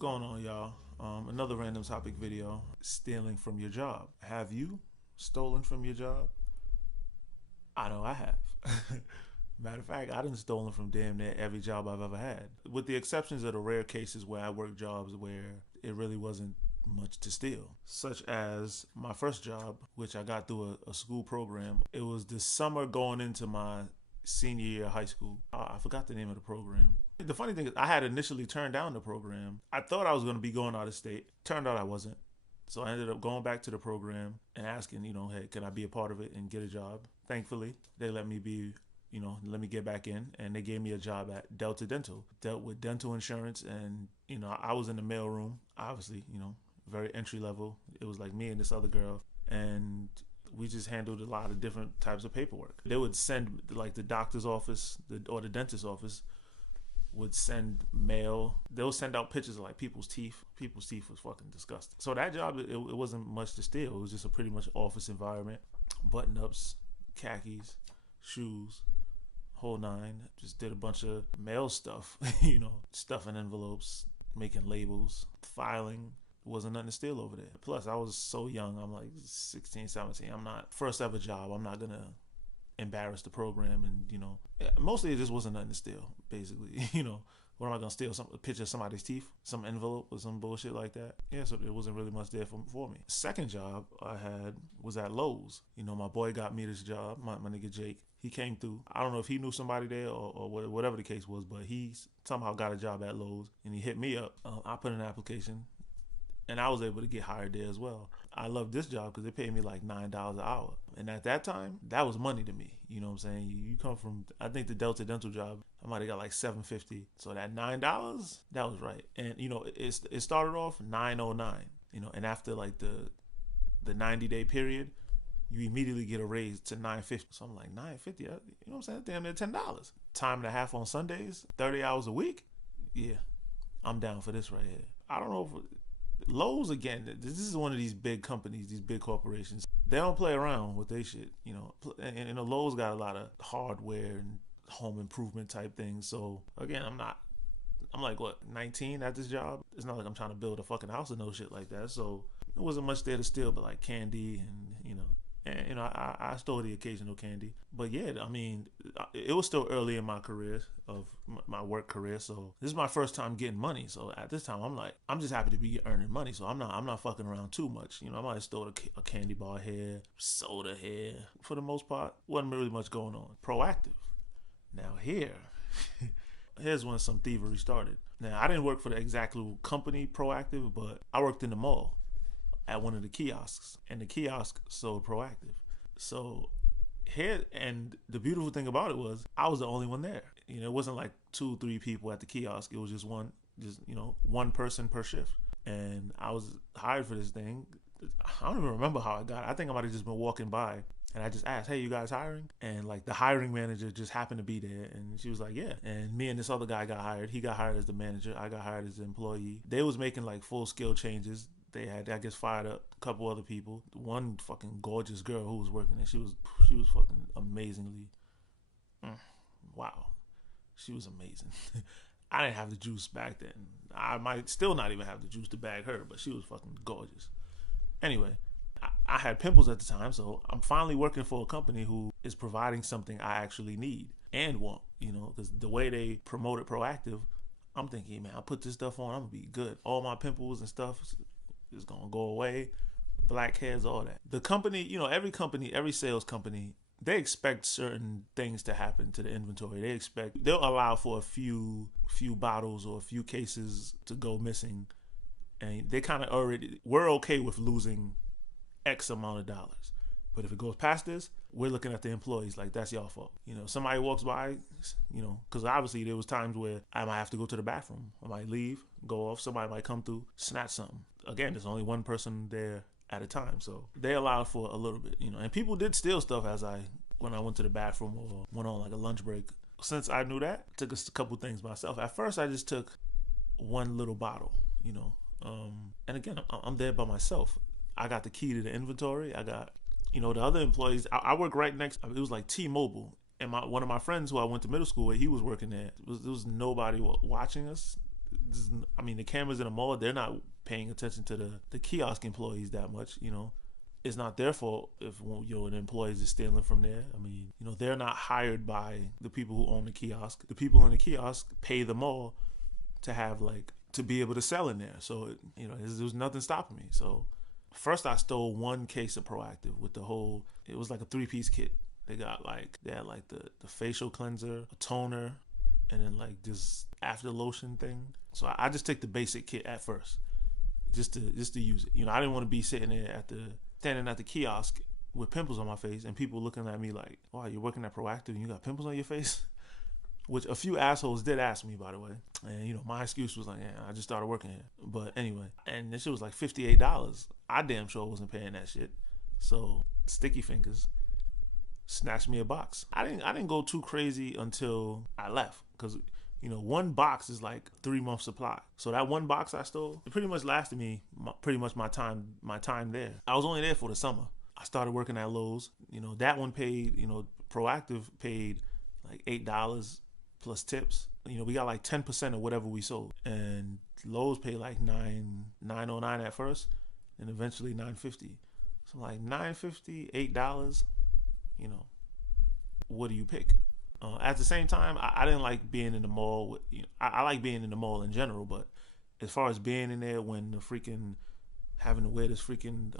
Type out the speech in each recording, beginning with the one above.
going on, y'all? Another random topic video. Stealing from your job. Have you stolen from your job? I know I have. Matter of fact, I done stolen from damn near every job I've ever had. With the exceptions of the rare cases where I worked jobs where it really wasn't much to steal. Such as my first job, which I got through a school program. It was the summer going into my senior year of high school. I forgot the name of the program. The funny thing is I had initially turned down the program. I thought I was going to be going out of state. Turned out I wasn't. So I ended up going back to the program and asking, hey, can I be a part of it and get a job? Thankfully, they let me let me get back in, and they gave me a job at Delta Dental. Dealt with dental insurance, and, I was in the mailroom, obviously, very entry level. It was like me and this other girl, and we just handled a lot of different types of paperwork. They would send, like, the doctor's office or the dentist's office would send mail. They'll send out pictures of, like, people's teeth. People's teeth was fucking disgusting. So that job, it wasn't much to steal. It was just a pretty much office environment. Button-ups, khakis, shoes, whole nine. Just did a bunch of mail stuff, stuffing envelopes, making labels, filing. Wasn't nothing to steal over there. Plus, I was so young. I'm like 16, 17. I'm not, first ever job, I'm not going to embarrass the program. And, mostly it just wasn't nothing to steal, basically. What am I going to steal? A picture of somebody's teeth? Some envelope or some bullshit like that? Yeah, so it wasn't really much there for me. Second job I had was at Lowe's. My boy got me this job, my nigga Jake. He came through. I don't know if he knew somebody there or whatever the case was, but he somehow got a job at Lowe's, and he hit me up. I put in an application, and I was able to get hired there as well. I love this job because they paid me like $9 an hour. And at that time, that was money to me. You know what I'm saying? You come from, I think the Delta Dental job, I might have got like $7.50. So that $9, that was right. And, it started off $9.09, and after like the 90-day period, you immediately get a raise to $9.50. So I'm like, $9.50, you know what I'm saying? Damn near $10. Time and a half on Sundays, 30 hours a week. Yeah, I'm down for this right here. I don't know if Lowe's, again, this is one of these big companies, these big corporations. They don't play around with their shit, And Lowe's got a lot of hardware and home improvement type things. So again, I'm like, what, 19 at this job? It's not like I'm trying to build a fucking house or no shit like that. So it wasn't much there to steal, but like candy and I stole the occasional candy. But yeah, it was still early in my career, of my work career. So this is my first time getting money. So at this time, I'm like, I'm just happy to be earning money. So I'm not fucking around too much. I might have stole a candy bar here, soda here. For the most part, wasn't really much going on. Proactive. Now here's when some thievery started. Now, I didn't work for the exact little company Proactive, but I worked in the mall at one of the kiosks, and the kiosk sold Proactive. So here, and the beautiful thing about it was I was the only one there. It wasn't like 2-3 people at the kiosk. It was just one person per shift. And I was hired for this thing. I don't even remember how I got it. I think I might have just been walking by, and I just asked, hey, you guys hiring? And like the hiring manager just happened to be there, and she was like, yeah. And me and this other guy got hired. He got hired as the manager. I got hired as the employee. They was making like full scale changes. They had, I guess, fired up a couple other people. One fucking gorgeous girl who was working there. She was fucking amazingly, wow. She was amazing. I didn't have the juice back then. I might still not even have the juice to bag her, but she was fucking gorgeous. Anyway, I had pimples at the time, so I'm finally working for a company who is providing something I actually need and want, because the way they promoted Proactive, I'm thinking, man, I'll put this stuff on, I'm going to be good. All my pimples and stuff is going to go away. Black hairs, all that. The company, every sales company, they expect certain things to happen to the inventory. They'll allow for a few bottles or a few cases to go missing. And they kind of we're okay with losing X amount of dollars. But if it goes past this, we're looking at the employees like, that's y'all fault. Somebody walks by, because obviously there was times where I might have to go to the bathroom. I might leave, go off. Somebody might come through, snatch something. Again, there's only one person there at a time. So they allowed for a little bit, and people did steal stuff when I went to the bathroom or went on like a lunch break. Since I knew that, I took a couple things myself. At first, I just took one little bottle, and again, I'm there by myself. I got the key to the inventory. I got, the other employees. I work right next. It was like T-Mobile, and one of my friends who I went to middle school with, he was working there. There was nobody watching us. I mean, the cameras in the mall, they're not paying attention to the kiosk employees that much, you know. It's not their fault if, you know, an employee is stealing from there. I mean, you know, they're not hired by the people who own the kiosk. The people in the kiosk pay the mall to have like to be able to sell in there. So you know, there was nothing stopping me. So first I stole one case of Proactive with the whole. It was like a 3-piece kit. They had like the facial cleanser, a toner, and then like this after lotion thing. So I just took the basic kit at first, just to use it. You know, I didn't want to be sitting there standing at the kiosk with pimples on my face and people looking at me like, "Wow, you're working at Proactive and you got pimples on your face." Which a few assholes did ask me, by the way. And, you know, my excuse was like, yeah, I just started working here. But anyway, and this shit was like $58. I damn sure wasn't paying that shit. So, Sticky Fingers snatched me a box. I didn't go too crazy until I left. Because, you know, one box is like 3-month supply. So that one box I stole, it pretty much lasted me pretty much my time there. I was only there for the summer. I started working at Lowe's. You know, that one paid, you know, Proactive paid like $8 plus tips. You know, we got like 10% of whatever we sold, and Lowe's paid like $9.09 at first, and eventually $9.50. So like $9.50, $8. You know, what do you pick? At the same time, I didn't like being in the mall. You know, I like being in the mall in general, but as far as being in there when the freaking having to wear this freaking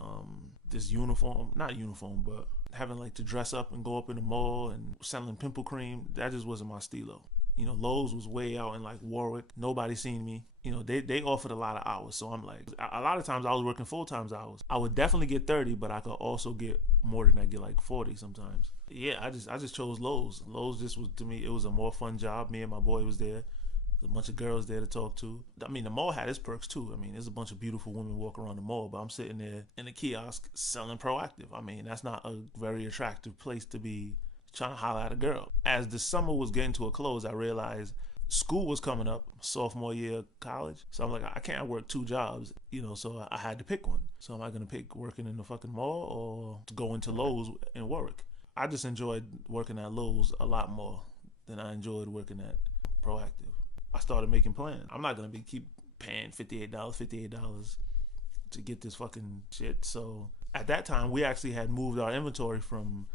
this uniform, not uniform, but having like to dress up and go up in the mall and selling pimple cream, that just wasn't my stilo. You know, Lowe's was way out in like Warwick. Nobody seen me. You know, they offered a lot of hours. So I'm like, a lot of times I was working full-time hours. I would definitely get 30, but I could also get more than I get, like 40 sometimes. Yeah, I just chose Lowe's. Lowe's just was, to me, it was a more fun job. Me and my boy was there. There's a bunch of girls there to talk to. I mean, the mall had its perks too. I mean, there's a bunch of beautiful women walking around the mall, but I'm sitting there in the kiosk selling Proactive. I mean, that's not a very attractive place to be trying to holler at a girl. As the summer was getting to a close, I realized school was coming up, sophomore year of college. So I'm like, I can't work 2 jobs, you know, so I had to pick one. So am I going to pick working in the fucking mall or to go into Lowe's in Warwick? I just enjoyed working at Lowe's a lot more than I enjoyed working at Proactive. I started making plans. I'm not going to keep paying $58 to get this fucking shit. So at that time, we actually had moved our inventory from,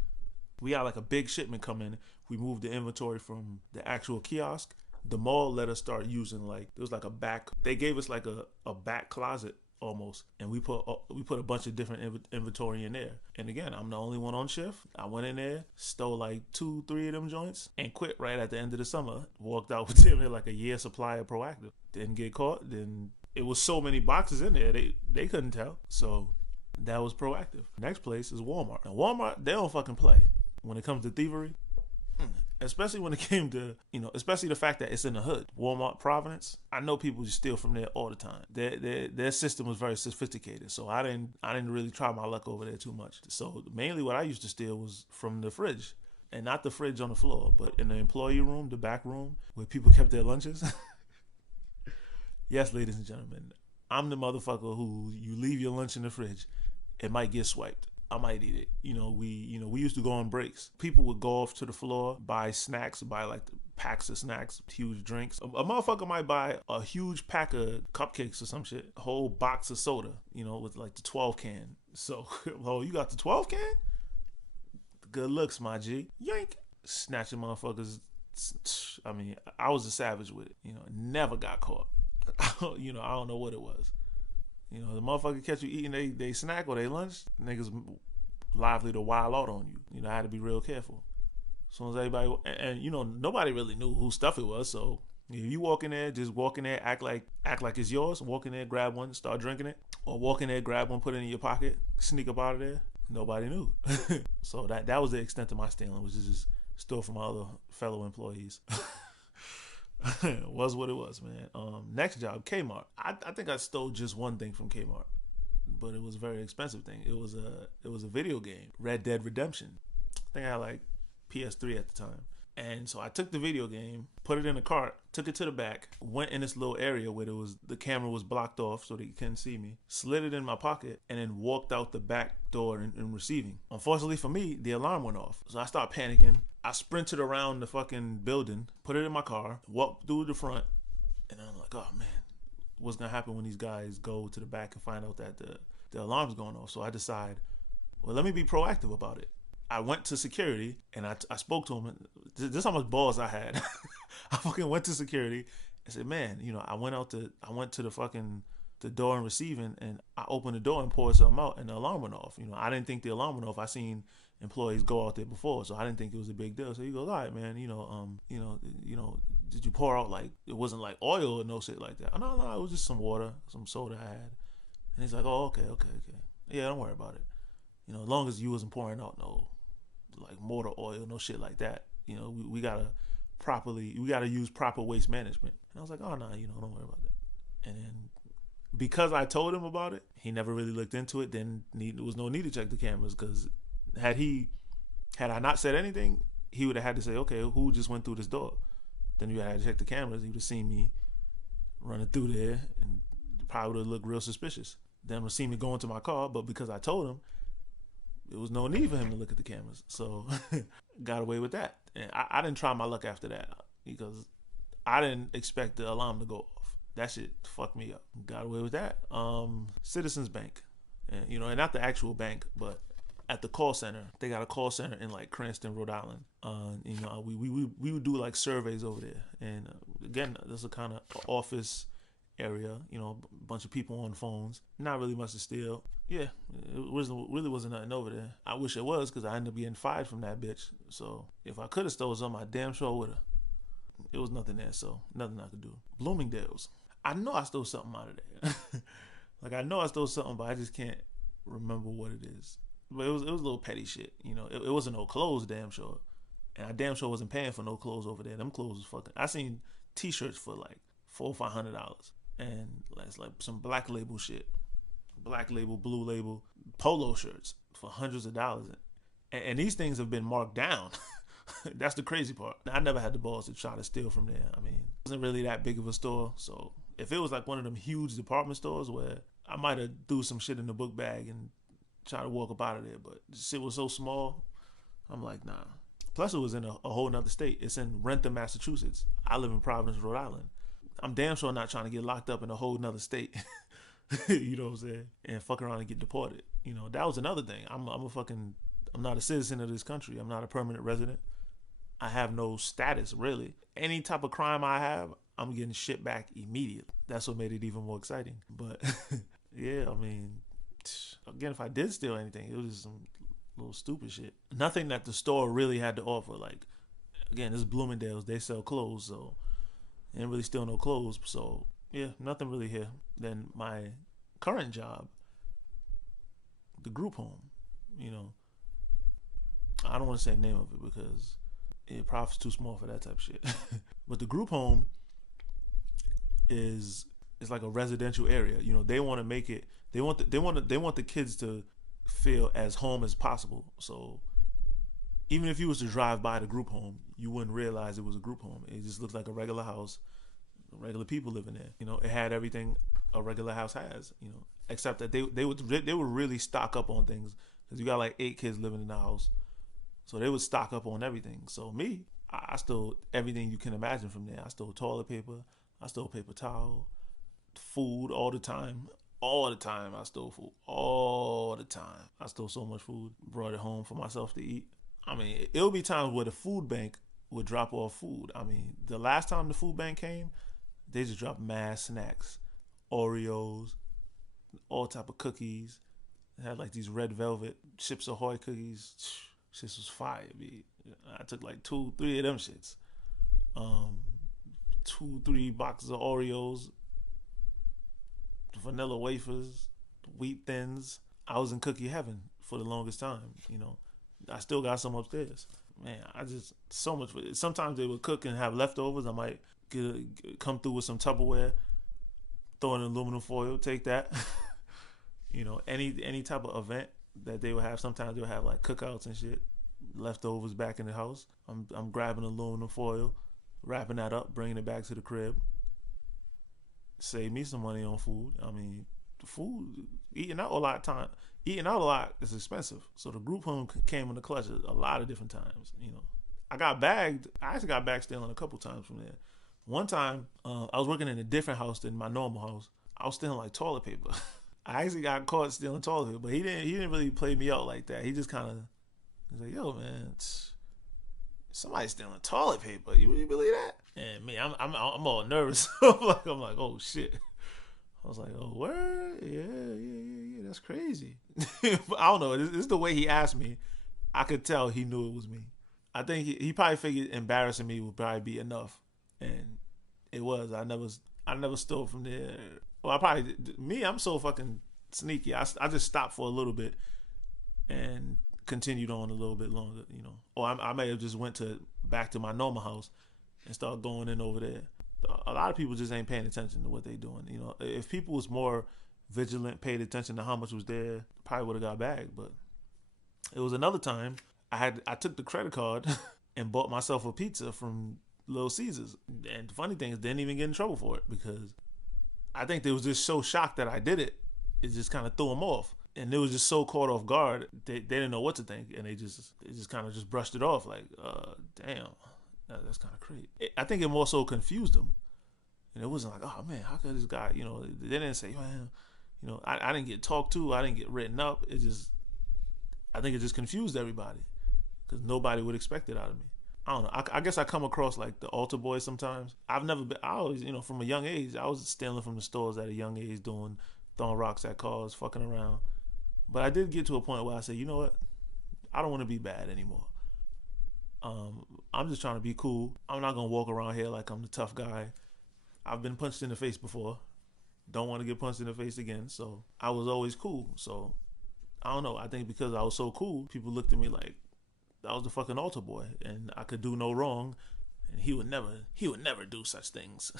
we had like a big shipment come in. We moved the inventory from the actual kiosk. The mall let us start using like, there was like a back, they gave us like a back closet almost. And we put a bunch of different inventory in there. And again, I'm the only one on shift. I went in there, stole like 2-3 of them joints and quit right at the end of the summer. Walked out with them like a year supply of Proactive. Didn't get caught. Then it was so many boxes in there, they couldn't tell. So that was Proactive. Next place is Walmart. Now Walmart, they don't fucking play when it comes to thievery. Especially when it came to, you know, especially the fact that it's in the hood. Walmart, Providence, I know people just steal from there all the time. Their system was very sophisticated, so I didn't really try my luck over there too much. So mainly what I used to steal was from the fridge, and not the fridge on the floor, but in the employee room, the back room, where people kept their lunches. Yes, ladies and gentlemen, I'm the motherfucker who you leave your lunch in the fridge, it might get swiped. I might eat it. We used to go on breaks. People would go off to the floor, buy snacks, buy like packs of snacks, huge drinks. A motherfucker might buy a huge pack of cupcakes or some shit, a whole box of soda, with like the 12 can. So, oh, you got the 12 can? Good looks, my G. Yank. Snatching motherfuckers. I mean, I was a savage with it. Never got caught. I don't know what it was. The motherfucker catch you eating they snack or they lunch, niggas lively to wild out on you. I had to be real careful. As soon as everybody, and nobody really knew whose stuff it was, so if you walk in there, just walk in there, act like it's yours, walk in there, grab one, start drinking it, or walk in there, grab one, put it in your pocket, sneak up out of there, nobody knew. So that was the extent of my stealing, which is just stole from my other fellow employees. Was what it was, man. Next job, Kmart. I think I stole just one thing from Kmart, but it was a very expensive thing. It was a video game, Red Dead Redemption. I think I had like PS3 at the time. And so I took the video game, put it in a cart, took it to the back, went in this little area where the camera was blocked off so they couldn't see me, slid it in my pocket, and then walked out the back door and receiving. Unfortunately for me, the alarm went off. So I started panicking. I sprinted around the fucking building, put it in my car, walked through the front, And I'm like, oh man, what's gonna happen when these guys go to the back and find out that the alarm's going off? So I decide, well, let me be proactive about it. I went to security and I spoke to him. This is how much balls I had. I fucking went to security and said, man, I went to the fucking the door and receiving, and I opened the door and poured something out, and the alarm went off. I didn't think the alarm went off. I seen employees go out there before, so I didn't think it was a big deal. So he goes, all right, man, did you pour out, like, it wasn't like oil or no shit like that? Oh, no, it was just some water, some soda I had. And he's like, oh, okay. Yeah, don't worry about it. As long as you wasn't pouring out no, like, motor oil, no shit like that. We gotta use proper waste management. And I was like, oh, no, don't worry about that. And then because I told him about it, he never really looked into it. Then there was no need to check the cameras, because had I not said anything, he would have had to say, okay, who just went through this door? Then you had to check the cameras. He would have seen me running through there and probably would have looked real suspicious. Then would see me go into my car, but because I told him, there was no need for him to look at the cameras. So got away with that. And I didn't try my luck after that, because I didn't expect the alarm to go off. That shit fucked me up. Got away with that. Citizens Bank. And, and not the actual bank, but at the call center. They got a call center in, like, Cranston, Rhode Island. We would do, like, surveys over there. And again, this is a kind of office area, a bunch of people on phones. Not really much to steal. Yeah, really wasn't nothing over there. I wish it was, because I ended up getting fired from that bitch. So if I could have stole something, I damn sure would have. It was nothing there, so nothing I could do. Bloomingdale's. I know I stole something out of there. Like, I know I stole something, but I just can't remember what it is. But it was a little petty shit. It wasn't no clothes, damn sure. And I damn sure wasn't paying for no clothes over there. Them clothes was fucking. I seen t-shirts for like $400 or $500, and it's like some black label shit, black label, blue label, polo shirts for hundreds of dollars. And these things have been marked down. That's the crazy part. I never had the balls to try to steal from there. I mean, it wasn't really that big of a store. So if it was like one of them huge department stores where I might have threw some shit in the book bag and try to walk up out of there, but the shit was so small, I'm like, nah. Plus, it was in a whole nother state. It's in Rentham, Massachusetts. I live in Providence, Rhode Island. I'm damn sure not trying to get locked up in a whole nother state. You know what I'm saying? And fuck around and get deported. That was another thing. I'm not a citizen of this country. I'm not a permanent resident. I have no status, really. Any type of crime I have, I'm getting shit back immediately. That's what made it even more exciting. But yeah, I mean, again, if I did steal anything, it was just some little stupid shit. Nothing that the store really had to offer. Like, again, this is Bloomingdale's. They sell clothes, so they didn't really steal no clothes. So yeah, nothing really here. Then my current job, the group home, I don't want to say the name of it because Prov's too small for that type of shit. But the group home is like a residential area. They want to make it. They want the kids to feel as home as possible. So even if you was to drive by the group home, you wouldn't realize it was a group home. It just looked like a regular house, regular people living there. It had everything a regular house has. Except that they would really stock up on things, because you got like 8 kids living in the house. So they would stock up on everything. So me, I stole everything you can imagine from there. I stole toilet paper. I stole paper towel. Food all the time. All the time I stole food. All the time. I stole so much food. Brought it home for myself to eat. I mean, it'll be times where the food bank would drop off food. I mean, the last time the food bank came, they just dropped mad snacks. Oreos. All type of cookies. They had like these red velvet Chips Ahoy cookies. Shit was fire, B. I took like 2-3 of them shits. 2-3 boxes of Oreos, vanilla wafers, wheat thins. I was in cookie heaven for the longest time. I still got some upstairs. Man, so much. Sometimes they would cook and have leftovers. I might come through with some Tupperware, throw in aluminum foil, take that. Any type of event that they would have. Sometimes they would have like cookouts and shit, leftovers back in the house. I'm grabbing aluminum foil, wrapping that up, bringing it back to the crib. Save me some money on food. I mean, the food, eating out a lot is expensive. So the group home came in the clutch a lot of different times. I actually got bagged stealing a couple times from there. One time, I was working in a different house than my normal house. I was stealing like toilet paper. I actually got caught stealing toilet paper, but he didn't. He didn't really play me out like that. He just kind of was like, "Yo, man, somebody's stealing toilet paper. You believe that?" And me, I'm all nervous. I'm like, "Oh shit." I was like, "Oh, word? Yeah. That's crazy." But I don't know. This is the way he asked me. I could tell he knew it was me. I think he probably figured embarrassing me would probably be enough, and it was. I never stole from there. Well, I'm so fucking sneaky. I just stopped for a little bit and continued on a little bit longer, Or I may have just went to back to my normal house and started going in over there. A lot of people just ain't paying attention to what they doing. If people was more vigilant, paid attention to how much was there, probably would have got bagged. But it was another time I took the credit card and bought myself a pizza from Little Caesars. And the funny thing is, didn't even get in trouble for it because I think they was just so shocked that I did it. It just kind of threw them off. And they was just so caught off guard, they didn't know what to think, and they just kind of just brushed it off like, damn, that's kind of crazy. I think it more so confused them, and it wasn't like, oh man, how could this guy, they didn't say, man, I didn't get talked to, I didn't get written up. I think it just confused everybody because nobody would expect it out of me. I don't know. I guess I come across like the altar boy sometimes. I always, from a young age, I was stealing from the stores at a young age, throwing rocks at cars, fucking around. But I did get to a point where I said, you know what? I don't want to be bad anymore. I'm just trying to be cool. I'm not going to walk around here like I'm the tough guy. I've been punched in the face before. Don't want to get punched in the face again. So I was always cool. So I don't know. I think because I was so cool, people looked at me like I was the fucking altar boy and I could do no wrong. And he would never do such things.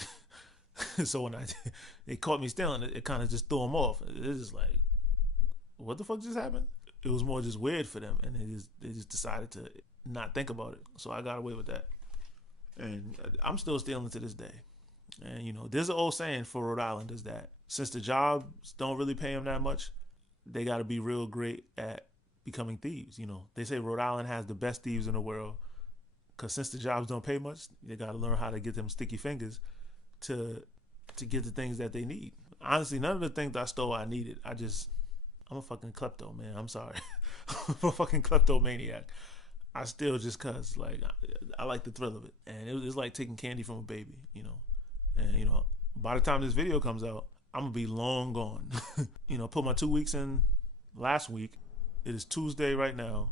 So when they caught me stealing, it kind of just threw them off. It's just like, what the fuck just happened? It was more just weird for them, and they just decided to not think about it. So I got away with that, and I'm still stealing to this day. And there's an old saying for Rhode Island is that since the jobs don't really pay them that much, they got to be real great at becoming thieves. They say Rhode Island has the best thieves in the world because since the jobs don't pay much, they got to learn how to get them sticky fingers to get the things that they need. Honestly, none of the things I stole I needed. I'm a fucking klepto, man. I'm sorry. I'm a fucking kleptomaniac. I steal just cause, like, I like the thrill of it. And it's like taking candy from a baby, And, by the time this video comes out, I'm gonna be long gone. Put my 2 weeks in last week. It is Tuesday right now.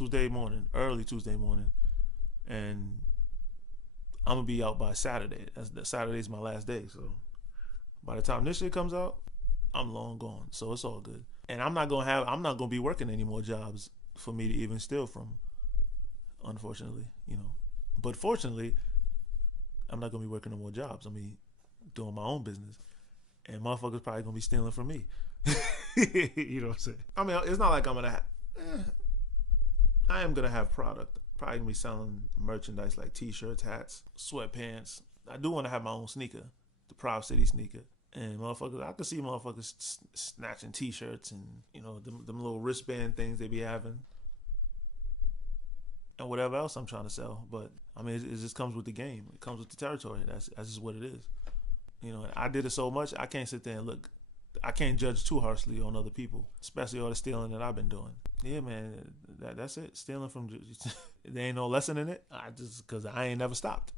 Early Tuesday morning. And I'm gonna be out by Saturday. Saturday's my last day. So by the time this shit comes out, I'm long gone. So it's all good. And I'm not gonna be working any more jobs for me to even steal from, unfortunately, But fortunately, I'm not gonna be working no more jobs. I'm gonna be doing my own business. And motherfuckers probably gonna be stealing from me. You know what I'm saying? I mean, it's not like I'm gonna I am gonna have product. Probably gonna be selling merchandise like t-shirts, hats, sweatpants. I do want to have my own sneaker, the Prov City sneaker. And motherfuckers, I could see motherfuckers snatching t-shirts and, them little wristband things they be having. And whatever else I'm trying to sell. But, I mean, it just comes with the game. It comes with the territory. That's just what it is. I did it so much, I can't sit there and look. I can't judge too harshly on other people, especially all the stealing that I've been doing. Yeah, man, that's it. Stealing from, there ain't no lesson in it. Because I ain't never stopped.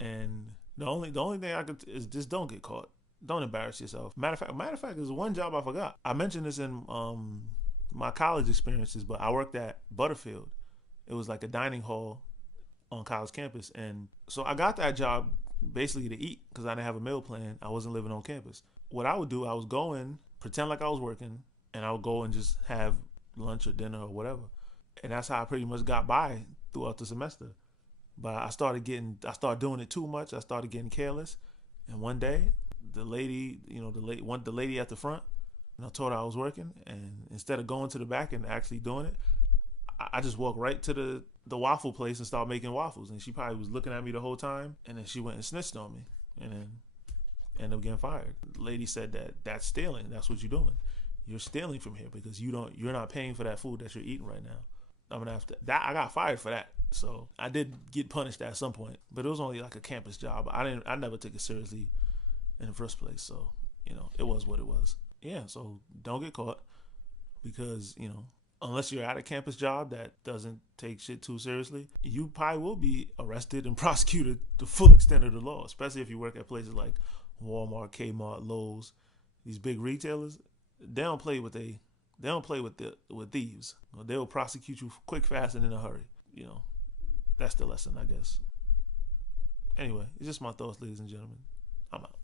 And the only thing I could is just don't get caught. Don't embarrass yourself. Matter of fact, there's one job I forgot. I mentioned this in my college experiences, but I worked at Butterfield. It was like a dining hall on college campus. And so I got that job basically to eat because I didn't have a meal plan. I wasn't living on campus. What I would do, I was go in, pretend like I was working, and I would go and just have lunch or dinner or whatever. And that's how I pretty much got by throughout the semester. But I started doing it too much. I started getting careless. And one day, the lady at the front, I told her I was working. And instead of going to the back and actually doing it, I just walked right to the waffle place and started making waffles. And she probably was looking at me the whole time. And then she went and snitched on me. And then ended up getting fired. The lady said that's stealing. That's what you're doing. You're stealing from here because you're not paying for that food that you're eating right now. I'm gonna have to. I got fired for that. So I did get punished at some point, but it was only like a campus job. I never took it seriously in the first place. So, it was what it was. Yeah, so don't get caught because, unless you're at a campus job that doesn't take shit too seriously, you probably will be arrested and prosecuted the full extent of the law, especially if you work at places like Walmart, Kmart, Lowe's, these big retailers. They don't play with with thieves. They'll prosecute you quick, fast, and in a hurry. That's the lesson, I guess. Anyway, it's just my thoughts, ladies and gentlemen. I'm out.